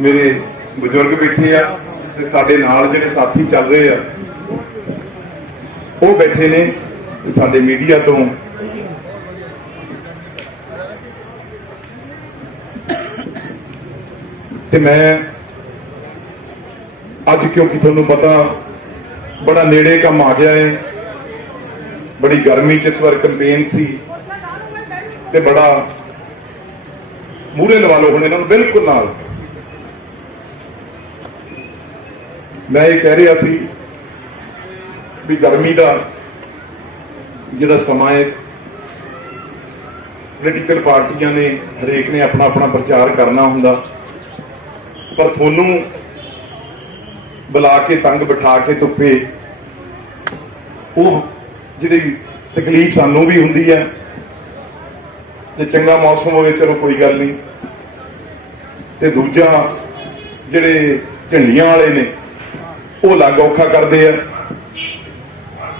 ਮੇਰੇ ਬਜ਼ੁਰਗ ਬੈਠੇ ਆ ਤੇ ਸਾਡੇ ਨਾਲ ਜਿਹੜੇ ਸਾਥੀ ਚੱਲ ਰਹੇ ਆ, ਉਹ ਬੈਠੇ ਨੇ ਸਾਡੇ ਮੀਡੀਆ ਤੋਂ। ਤੇ ਮੈਂ ਅੱਜ ਕਿਉਂਕਿ ਤੁਹਾਨੂੰ ਪਤਾ ਬੜਾ ਨੇੜੇ ਕੰਮ ਆ ਗਿਆ ਹੈ। ਬੜੀ ਗਰਮੀ ਚ ਇਸ ਵਾਰ ਕੰਪੇਨ ਸੀ ਤੇ ਬੜਾ ਮੂਰੇ ਲਵਾ ਲਓ ਹੁਣ ਇਹਨਾਂ ਨੂੰ, ਬਿਲਕੁਲ ਨਾਲ। ਮੈਂ ਇਹ ਕਹਿ ਰਿਹਾ ਸੀ ਵੀ ਗਰਮੀ ਦਾ ਜਿਹੜਾ ਸਮਾਂ ਹੈ ਪੋਲੀਟੀਕਲ ਪਾਰਟੀਆਂ ਨੇ ਹਰੇਕ ਨੇ ਆਪਣਾ ਆਪਣਾ ਪ੍ਰਚਾਰ ਕਰਨਾ ਹੁੰਦਾ। ਪਰ ਤੁਹਾਨੂੰ ਬੁਲਾ ਕੇ, ਤੰਗ ਬਿਠਾ ਕੇ ਧੁੱਪੇ। ਉਹ ਜਿਹੜੀ ਤਕਲੀਫ ਸਾਨੂੰ ਵੀ ਹੁੰਦੀ ਹੈ ਜੇ ਚੰਗਾ ਮੌਸਮ ਹੋਵੇ, ਚਲੋ ਕੋਈ ਗੱਲ ਨਹੀਂ। ਤੇ ਦੂਜਾ, ਜਿਹੜੇ ਝੰਡੀਆਂ ਵਾਲੇ ਨੇ, ਉਹ ਲੱਗ ਔਖਾ ਕਰਦੇ ਆ।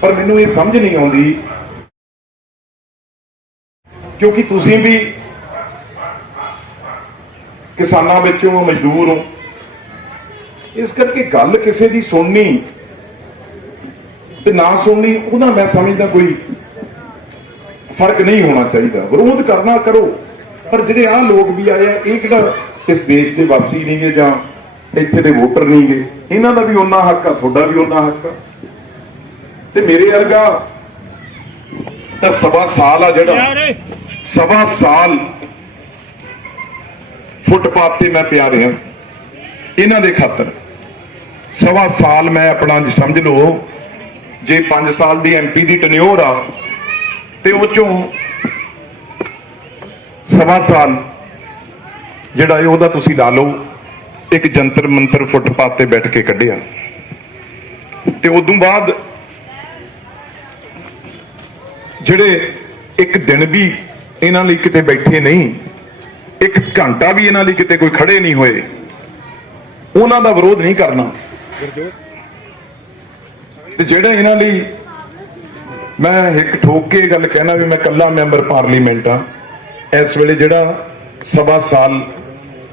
ਪਰ ਮੈਨੂੰ ਇਹ ਸਮਝ ਨਹੀਂ ਆਉਂਦੀ, ਕਿਉਂਕਿ ਤੁਸੀਂ ਵੀ ਕਿਸਾਨਾਂ ਵਿੱਚੋਂ ਮਜ਼ਦੂਰ ਹੋ ਇਸ ਕਰਕੇ ਗੱਲ ਕਿਸੇ ਦੀ ਸੁਣਨੀ ਤੇ ਨਾ ਸੁਣਨੀ ਉਹਦਾ ਮੈਂ ਸਮਝਦਾ ਕੋਈ ਫ਼ਰਕ ਨਹੀਂ ਹੋਣਾ ਚਾਹੀਦਾ। ਵਿਰੋਧ ਕਰਨਾ ਕਰੋ ਪਰ ਜਿਹੜੇ ਆ ਲੋਕ ਵੀ ਆਏ ਆ ਇਹ ਕਿਹੜਾ ਇਸ ਦੇਸ਼ ਦੇ ਵਾਸੀ ਨਹੀਂਗੇ ਜਾਂ ਇੱਥੇ ਦੇ ਵੋਟਰ ਨਹੀਂਗੇ ਇਹਨਾਂ ਦਾ ਵੀ ਉਹਨਾਂ ਹੱਕ ਆ ਤੁਹਾਡਾ ਵੀ ਉਹਨਾਂ ਹੱਕ ਆ। ਤੇ ਮੇਰੇ ਵਰਗਾ ਤਾਂ ਸਵਾ ਸਾਲ ਆ ਜਿਹੜਾ ਸਵਾ ਸਾਲ ਫੁੱਟਪਾਥ ਤੇ ਮੈਂ ਪਿਆ ਰਿਹਾ। ਇਹਨਾਂ ਦੇ ਖਾਤਰ। ਸਵਾ ਸਾਲ ਮੈਂ ਆਪਣਾ ਸਮਝ ਲਓ, ਜੇ 5 ਸਾਲ ਦੀ ਐਮਪੀ ਦੀ ਟਨਿਓਰ ਆ, ਤੇ ਉਹ ਚੋਂ ਸਵਾ ਸਾਲ ਜਿਹੜਾ ਇਹ ਉਹਦਾ ਤੁਸੀਂ ਲਾ ਲਓ, ਇੱਕ ਜੰਤਰ ਮੰਤਰ ਫੁੱਟਪਾਥ ਤੇ ਬੈਠ ਕੇ ਕੱਢਿਆ। ਤੇ ਉਦੋਂ ਬਾਅਦ ਜਿਹੜੇ ਇੱਕ ਦਿਨ ਵੀ ਇਹਨਾਂ ਲਈ ਕਿਤੇ ਬੈਠੇ ਨਹੀਂ, ਇੱਕ ਘੰਟਾ ਵੀ ਇਹਨਾਂ ਲਈ ਕਿਤੇ ਕੋਈ ਖੜੇ ਨਹੀਂ ਹੋਏ, ਉਹਨਾਂ ਦਾ ਵਿਰੋਧ ਨਹੀਂ ਕਰਨਾ। ਤੇ ਜਿਹੜਾ ਇਹਨਾਂ ਲਈ ਮੈਂ ਇੱਕ ਠੋਕ ਕੇ ਗੱਲ ਕਹਿਣਾ ਵੀ ਮੈਂ ਕੱਲਾ ਮੈਂਬਰ ਪਾਰਲੀਮੈਂਟ ਆ ਇਸ ਵੇਲੇ ਜਿਹੜਾ ਸਵਾ ਸਾਲ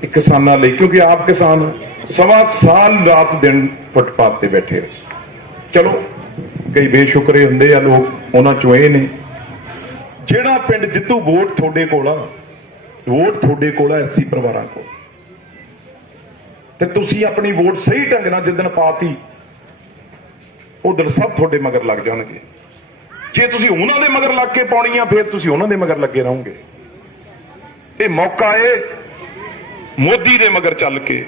ਇੱਕ ਕਿਸਾਨਾਂ ਲਈ, ਕਿਉਂਕਿ ਆਪ ਕਿਸਾਨ ਸਵਾ ਸਾਲ ਰਾਤ ਦਿਨ ਫੁੱਟਪਾਥ ਤੇ ਬੈਠੇ ਆ। ਚਲੋ, ਕਈ ਬੇਸ਼ੁਕਰੇ ਹੁੰਦੇ ਆ ਲੋਕ, ਉਹਨਾਂ ਚੋਂ ਇਹ ਨੇ। ਜਿਹੜਾ ਪਿੰਡ ਜਿੱਤੂ, ਵੋਟ ਤੁਹਾਡੇ ਕੋਲ ਆ। ਵੋਟ ਤੁਹਾਡੇ ਕੋਲ ਆ ਐਸੀ ਪਰਿਵਾਰਾਂ ਕੋਲ। ਤੇ ਤੁਸੀਂ ਆਪਣੀ ਵੋਟ ਸਹੀ ਢੰਗ ਨਾਲ ਜਿੱਦਣ ਪਾਤੀ ਦਿਨ ਸਭ ਤੁਹਾਡੇ ਮਗਰ ਲੱਗ ਜਾਣਗੇ। ਜੇ ਤੁਸੀਂ ਉਹਨਾਂ ਦੇ ਮਗਰ ਲੱਗ ਕੇ ਪਾਉਣੀ ਆ, ਫਿਰ ਤੁਸੀਂ ਉਹਨਾਂ ਦੇ ਮਗਰ ਲੱਗੇ ਰਹੋਗੇ। ਇਹ ਮੌਕਾ ਏ ਮੋਦੀ ਦੇ ਮਗਰ ਚੱਲ ਕੇ।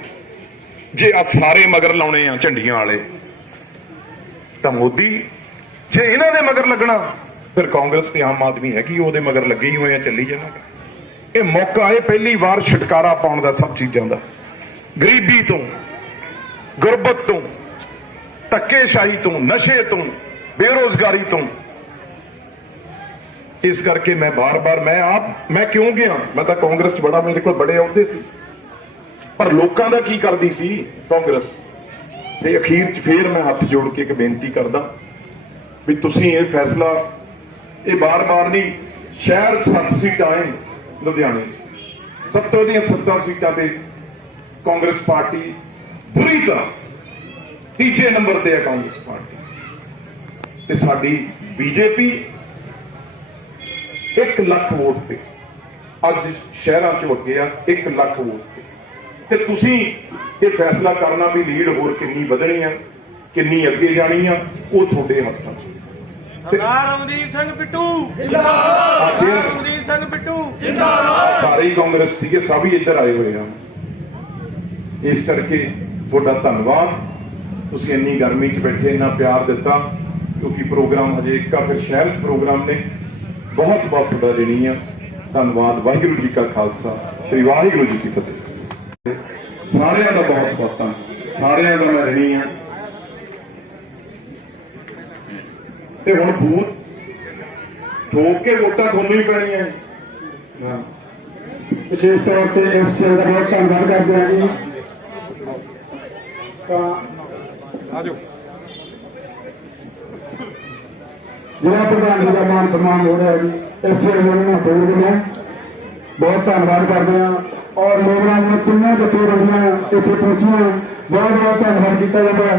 ਜੇ ਆ ਸਾਰੇ ਮਗਰ ਲਾਉਣੇ ਆ ਝੰਡੀਆਂ ਵਾਲੇ, ਤਾਂ ਮੋਦੀ, ਜੇ ਇਹਨਾਂ ਦੇ ਮਗਰ ਲੱਗਣਾ, ਫਿਰ ਕਾਂਗਰਸ ਤੇ ਆਮ ਆਦਮੀ ਹੈਗੀ, ਉਹਦੇ ਮਗਰ ਲੱਗੇ ਹੀ ਹੋਏ ਆ, ਚੱਲੀ ਜਾਣਗੇ ਇਹ ਮੌਕਾ ਏ ਪਹਿਲੀ ਵਾਰ ਛੁਟਕਾਰਾ ਪਾਉਣ ਦਾ ਸਭ ਚੀਜ਼ਾਂ ਦਾ। ਗਰੀਬੀ ਤੋਂ, ਗੁਰਬਤ ਤੋਂ, ਧੱਕੇਸ਼ਾਹੀ ਤੋਂ, ਨਸ਼ੇ ਤੋਂ, ਬੇਰੋਜ਼ਗਾਰੀ ਤੋਂ। ਇਸ ਕਰਕੇ ਮੈਂ ਬਾਰ-ਬਾਰ, ਮੈਂ ਆਪ, ਮੈਂ ਕਿਉਂ ਗਿਆ? ਮੈਂ ਤਾਂ ਕਾਂਗਰਸ 'ਚ ਬੜਾ, ਮੇਰੇ ਕੋਲ ਬੜੇ ਆਉਂਦੇ ਸੀ। ਪਰ ਲੋਕਾਂ ਦਾ ਕੀ ਕਰਦੀ ਸੀ ਕਾਂਗਰਸ? ਤੇ ਅਖੀਰ 'ਚ ਫੇਰ ਮੈਂ ਹੱਥ ਜੋੜ ਕੇ ਇੱਕ ਬੇਨਤੀ ਕਰਦਾ ਵੀ ਤੁਸੀਂ ਇਹ ਫੈਸਲਾ, ਇਹ ਬਾਰ-ਬਾਰ ਨਹੀਂ ਸ਼ਹਿਰ 'ਚ ਸੱਤ ਸੀਟਾਂ ਆਏ ਲੁਧਿਆਣੇ 'ਚ। ਸੱਤੋਂ ਦੀਆਂ ਸੱਤਾਂ ਸੀਟਾਂ ਤੇ ਕਾਂਗਰਸ ਪਾਰਟੀ ਪੂਰੀ ਤਰ੍ਹਾਂ ਤੀਜੇ ਨੰਬਰ ਤੇ ਹੈ ਕਾਂਗਰਸ ਪਾਰਟੀ। ਤੇ ਸਾਡੀ ਬੀਜੇਪੀ 1 ਲੱਖ ਵੋਟ ਤੇ। ਅੱਜ ਸ਼ਹਿਰਾਂ 'ਚ ਅੱਗੇ ਆ 1 ਲੱਖ ਵੋਟ ਤੇ। ਤੇ ਤੁਸੀਂ ਇਹ ਫੈਸਲਾ ਕਰਨਾ ਵੀ ਲੀਡ ਹੋਰ ਕਿੰਨੀ ਵਧਣੀ ਆ ਕਿੰਨੀ ਅੱਗੇ ਜਾਣੀ ਆ ਉਹ ਤੁਹਾਡੇ ਹੱਥਾਂ 'ਚ। ਸਰਦਾਰ ਰਮਦੀਪ ਸਿੰਘ ਬਿੱਟੂ ਅੱਜ ਸਰਦਾਰ ਰਮਦੀਪ ਸਿੰਘ ਬਿੱਟੂ ਸਾਰੇ ਹੀ ਕਾਂਗਰਸ ਸੀਗੇ ਸਭ ਹੀ ਇੱਧਰ ਆਏ ਹੋਏ ਆ। ਇਸ ਕਰਕੇ ਤੁਹਾਡਾ ਧੰਨਵਾਦ। ਤੁਸੀਂ ਇੰਨੀ ਗਰਮੀ 'ਚ ਬੈਠੇ, ਇੰਨਾ ਪਿਆਰ ਦਿੱਤਾ, ਕਿਉਂਕਿ ਪ੍ਰੋਗਰਾਮ ਹਜੇ ਇੱਕ ਫਿਰ ਸ਼ਹਿਰ ਪ੍ਰੋਗਰਾਮ ਨੇ। ਬਹੁਤ ਬਹੁਤ ਤੁਹਾਡਾ ਦੇਣੀ ਆ। ਧੰਨਵਾਦ। ਵਾਹਿਗੁਰੂ ਜੀ ਕਾ ਖਾਲਸਾ। ਸ੍ਰੀ ਵਾਹਿਗੁਰੂ ਜੀ ਕੀ ਫਤਿਹ। ਸਾਰਿਆਂ ਦਾ ਬਹੁਤ ਬਹੁਤ ਧੰਨਵਾਦ ਸਾਰਿਆਂ ਦਾ ਮੈਂ ਰਣੀ ਆ। ਤੇ ਹੁਣ ਬੂਥ ਠੋਕ ਕੇ ਵੋਟਾਂ ਤੁਹਾਨੂੰ ਹੀ ਪੈਣੀਆਂ। ਹਾਂ। ਵਿਸ਼ੇਸ਼ ਤੌਰ ਤੇ ਐਫਸੀਐਲ ਦਾ ਬਹੁਤ ਧੰਨਵਾਦ ਕਰਦੇ ਹਾਂ ਜੀ। ਤਾਂ ਜ਼ਿਲ੍ਹਾ ਪ੍ਰਧਾਨ ਜੀ ਦਾ ਮਾਨ ਸਨਮਾਨ ਹੋ ਰਿਹਾ ਜੀ। ਇਸੇ ਉਹਨਾਂ ਨੂੰ ਬੋਲ ਰਿਹਾ ਬਹੁਤ ਧੰਨਵਾਦ ਕਰਦੇ ਹਾਂ। ਔਰ ਲੋਕਾਂ ਨੂੰ ਤਿੰਨਾਂ ਜਥੇਬੰਦੀਆਂ ਇੱਥੇ ਪਹੁੰਚੀਆਂ। ਬਹੁਤ ਬਹੁਤ ਧੰਨਵਾਦ ਕੀਤਾ ਜਾਂਦਾ ਹੈ।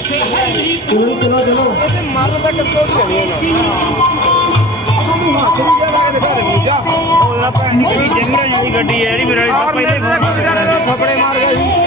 ਚਲੋ ਚਲੋ ਚਲੋ ਮਰਨ ਦਾ ਕਿੱਥੋਂ ਚੱਲਿਓ ਨਾ ਜਿੰਦਰਾ ਦੀ ਗੱਡੀ ਹੈ ਜਿਹੜੀ ਮੇਰੇ ਪਹਿਲੇ ਫਪੜੇ ਮਾਰ ਗਿਆ ਸੀ